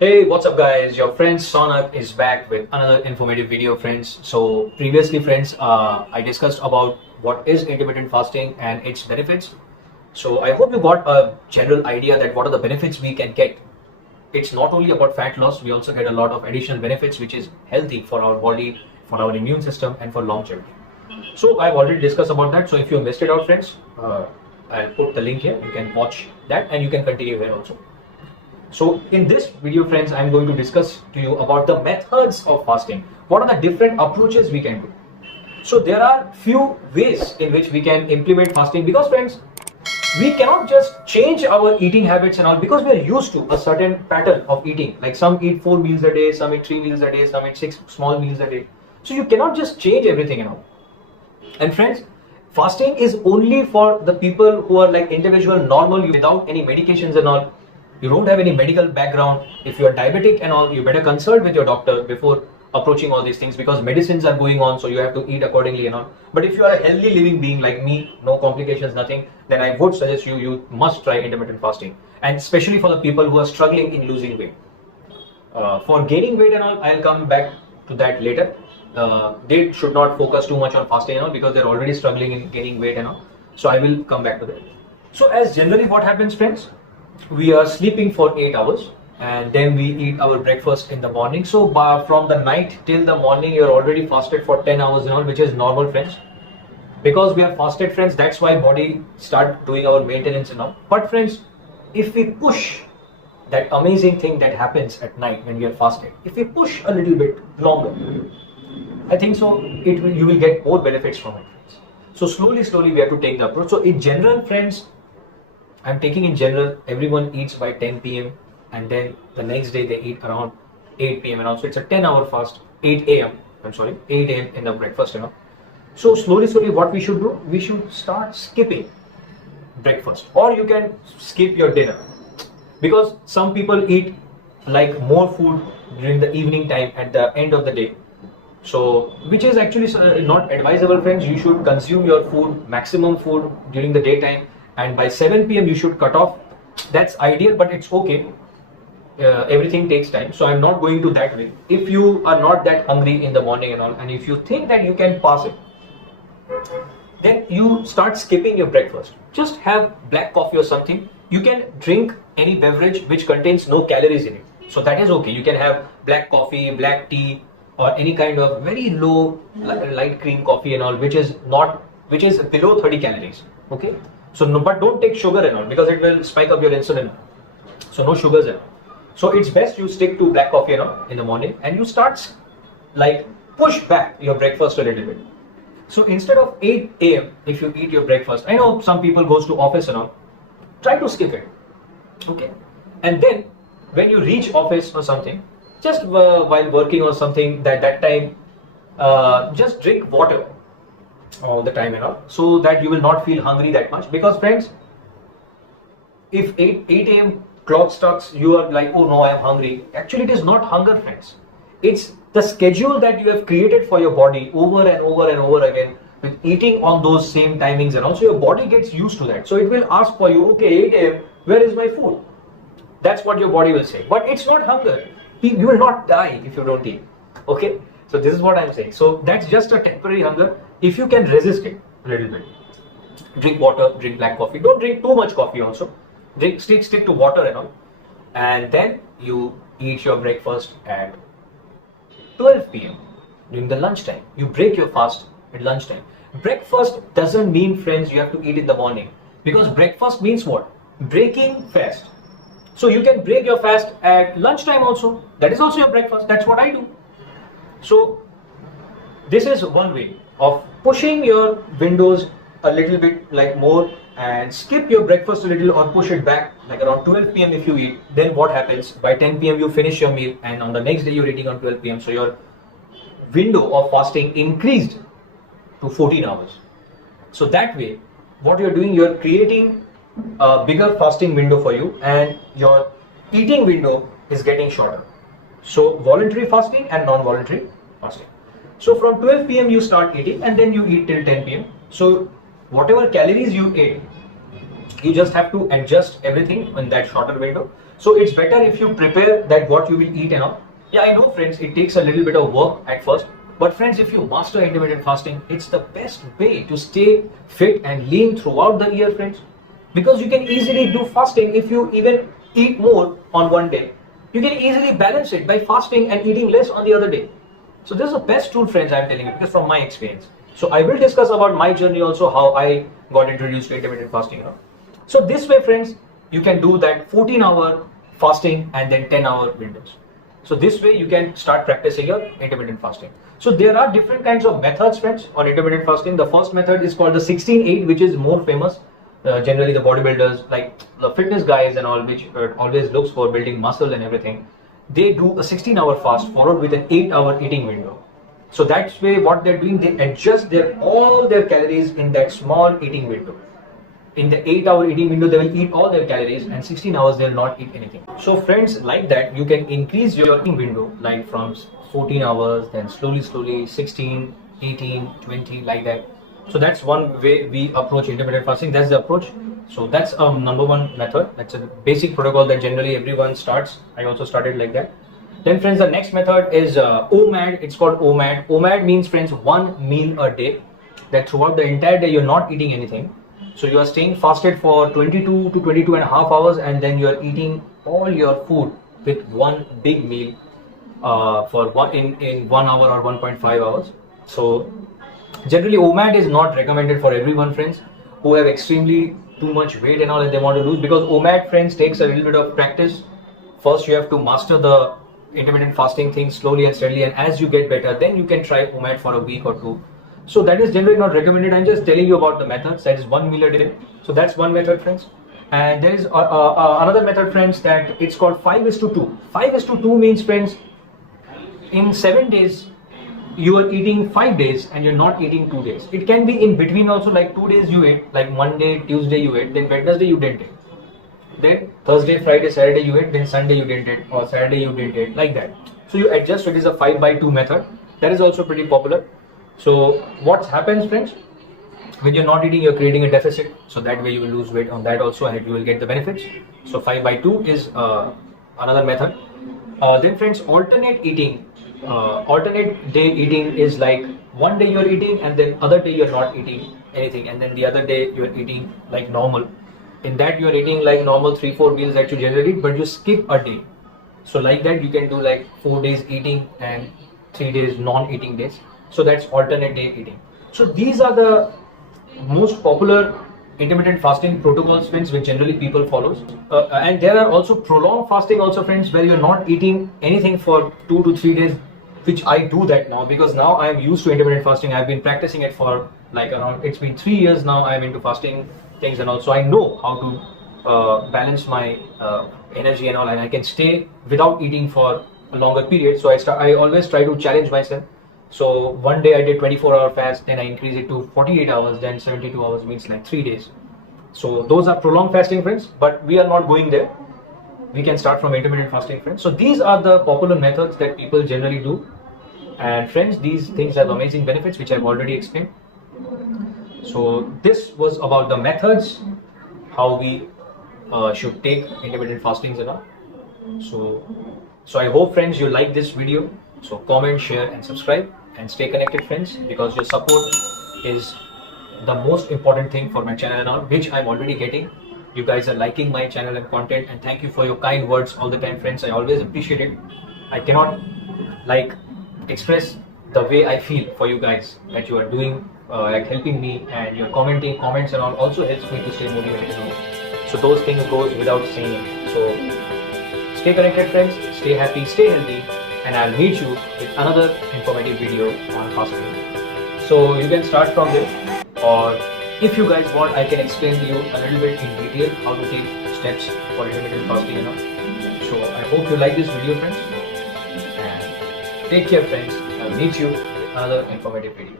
Hey, what's up guys? Your friend Sonak is back with another informative video, friends. So previously, friends, I discussed about what is intermittent fasting and its benefits. So I hope you got a general idea that what are the benefits we can get. It's not only about fat loss, we also get a lot of additional benefits which is healthy for our body, for our immune system and for longevity. So I've already discussed about that. So if you missed it out, friends, I'll put the link here. You can watch that and you can continue here also. So in this video, friends, I'm going to discuss to you about the methods of fasting. What are the different approaches we can do? So there are few ways in which we can implement fasting because, friends, we cannot just change our eating habits and all because we are used to a certain pattern of eating. Like some eat 4 meals a day, some eat 3 meals a day, some eat 6 small meals a day. So you cannot just change everything and all. And friends, fasting is only for the people who are like individual, normal, without any medications and all. You don't have any medical background. If you are diabetic and all, you better consult with your doctor before approaching all these things because medicines are going on, so you have to eat accordingly and all. But if you are a healthy living being like me, no complications, nothing, then I would suggest you must try intermittent fasting, and especially for the people who are struggling in losing weight. For gaining weight and all, I'll come back to that later. They should not focus too much on fasting and all because they're already struggling in gaining weight and all. So I will come back to that. So as generally what happens, friends, we are sleeping for 8 hours and then we eat our breakfast in the morning. So from the night till the morning, you're already fasted for 10 hours and all, which is normal, friends. Because we are fasted, friends, that's why body start doing our maintenance and all. But friends, if we push that amazing thing that happens at night when we are fasted, if we push a little bit longer, I think so you will get more benefits from it, friends. So slowly we have to take the approach. So in general, friends, I'm taking in general, everyone eats by 10 p.m. and then the next day they eat around 8 p.m. and also it's a 10-hour fast, 8 a.m. in the breakfast, you know. So slowly what we should do, we should start skipping breakfast, or you can skip your dinner because some people eat like more food during the evening time at the end of the day. So which is actually not advisable, friends. You should consume your food, maximum food during the daytime, and by 7 p.m. you should cut off. That's ideal, but it's okay. Everything takes time, so I'm not going to that way. If you are not that hungry in the morning and all, and if you think that you can pass it, then you start skipping your breakfast. Just have black coffee or something. You can drink any beverage which contains no calories in it, so that is okay. You can have black coffee, black tea, or any kind of very low light cream coffee and all, which is below 30 calories. Okay. So no, but don't take sugar and all because it will spike up your insulin. So no sugars and all. So it's best you stick to black coffee and all in the morning, and you start like push back your breakfast a little bit. So instead of 8 a.m. if you eat your breakfast, I know some people goes to office and all, try to skip it. Okay. And then when you reach office or something, just while working or something, that time, just drink water all the time and all, so that you will not feel hungry that much. Because friends, if 8 a.m. clock starts, you are like, oh no, I am hungry. Actually, it is not hunger, friends. It's the schedule that you have created for your body over and over again with eating on those same timings, and also your body gets used to that. So it will ask for you, okay, 8 a.m., where is my food? That's what your body will say. But it's not hunger. You will not die if you don't eat. Okay? So this is what I'm saying. So that's just a temporary hunger. If you can resist it a little bit, drink water, drink black coffee. Don't drink too much coffee also. Stick to water and all. And then you eat your breakfast at 12 p.m. during the lunchtime. You break your fast at lunchtime. Breakfast doesn't mean, friends, you have to eat in the morning. Because breakfast means what? Breaking fast. So you can break your fast at lunchtime also. That is also your breakfast. That's what I do. So this is one way of pushing your windows a little bit like more, and skip your breakfast a little or push it back like around 12 p.m. if you eat. Then what happens? By 10 p.m. you finish your meal, and on the next day you're eating on 12 p.m. So your window of fasting increased to 14 hours. So that way, what you're doing, you're creating a bigger fasting window for you, and your eating window is getting shorter. So voluntary fasting and non-voluntary fasting. So from 12 p.m. you start eating, and then you eat till 10 p.m. So whatever calories you ate, you just have to adjust everything in that shorter window. So it's better if you prepare that what you will eat and all. Yeah, I know friends, it takes a little bit of work at first. But friends, if you master intermittent fasting, it's the best way to stay fit and lean throughout the year, friends. Because you can easily do fasting if you even eat more on one day. You can easily balance it by fasting and eating less on the other day. So this is the best tool, friends, I'm telling you, because from my experience. So I will discuss about my journey also, how I got introduced to intermittent fasting. So this way, friends, you can do that 14-hour fasting and then 10-hour windows. So this way you can start practicing your intermittent fasting. So there are different kinds of methods, friends, on intermittent fasting. The first method is called the 16-8, which is more famous. Generally the bodybuilders, like the fitness guys and all, which always looks for building muscle and everything, they do a 16-hour fast followed with an 8-hour eating window. So that's way what they're doing, they adjust all their calories in that small eating window. In the 8-hour eating window, they will eat all their calories, and 16 hours they'll not eat anything. So friends, like that, you can increase your eating window, like from 14 hours, then slowly 16, 18, 20, like that. So that's one way we approach intermittent fasting. That's the approach. So that's number one method. That's a basic protocol that generally everyone starts. I also started like that. Then friends, the next method is OMAD. It's called OMAD. OMAD means, friends, one meal a day. That throughout the entire day you're not eating anything. So you are staying fasted for 22 to 22 and a half hours, and then you are eating all your food with one big meal for in 1 hour or 1.5 hours. So generally OMAD is not recommended for everyone, friends, who have extremely too much weight and all and they want to lose, because OMAD, friends, takes a little bit of practice. First you have to master the intermittent fasting thing slowly and steadily, and as you get better, then you can try OMAD for a week or two. So that is generally not recommended. I'm just telling you about the methods. That is one meal a day. So that's one method, friends. And there is another method, friends, that it's called 5:2. 5:2 means, friends, in 7 days you are eating 5 days and you're not eating 2 days. It can be in between also, like 2 days you ate, like Monday, Tuesday you ate, then Wednesday you didn't eat. Then Thursday, Friday, Saturday you ate, then Sunday you didn't eat, or Saturday you didn't eat, like that. So you adjust. So it is a 5/2 method. That is also pretty popular. So what happens, friends, when you're not eating, you're creating a deficit. So that way you will lose weight on that also, and you will get the benefits. So 5/2 is another method. Then friends, alternate eating. Alternate day eating is like one day you're eating and then other day you're not eating anything, and then the other day you're eating like normal. In that you're eating like normal 3-4 meals that you generally eat, but you skip a day. So like that you can do like 4 days eating and 3 days non-eating days. So that's alternate day eating. So these are the most popular intermittent fasting protocols, friends, which generally people follows. And there are also prolonged fasting also, friends, where you're not eating anything for 2 to 3 days, which I do that now, because now I am used to intermittent fasting. I've been practicing it for like around, it's been 3 years now. I'm into fasting things, and also I know how to balance my energy and all, and I can stay without eating for a longer period. So I always try to challenge myself. So one day I did 24-hour fast, then I increased it to 48 hours, then 72 hours, means like 3 days. So those are prolonged fasting, friends, but we are not going there. We can start from intermittent fasting, friends. So these are the popular methods that people generally do. And friends, these things have amazing benefits, which I've already explained. So this was about the methods, how we should take intermittent fastings and all. So I hope, friends, you like this video. So comment, share and subscribe, and stay connected, friends, because your support is the most important thing for my channel and all, which I'm already getting. You guys are liking my channel and content, and thank you for your kind words all the time, friends. I always appreciate it. I cannot like express the way I feel for you guys, that you are doing like helping me, and you're commenting comments and all also helps me to stay motivated. So those things goes without saying. So stay connected, friends, stay happy, stay healthy, and I'll meet you with another informative video on fasting. So you can start from there, or if you guys want, I can explain to you a little bit in detail how to take steps for intermittent fasting and all. So I hope you like this video, friends, and take care, friends. I'll meet you with another informative video.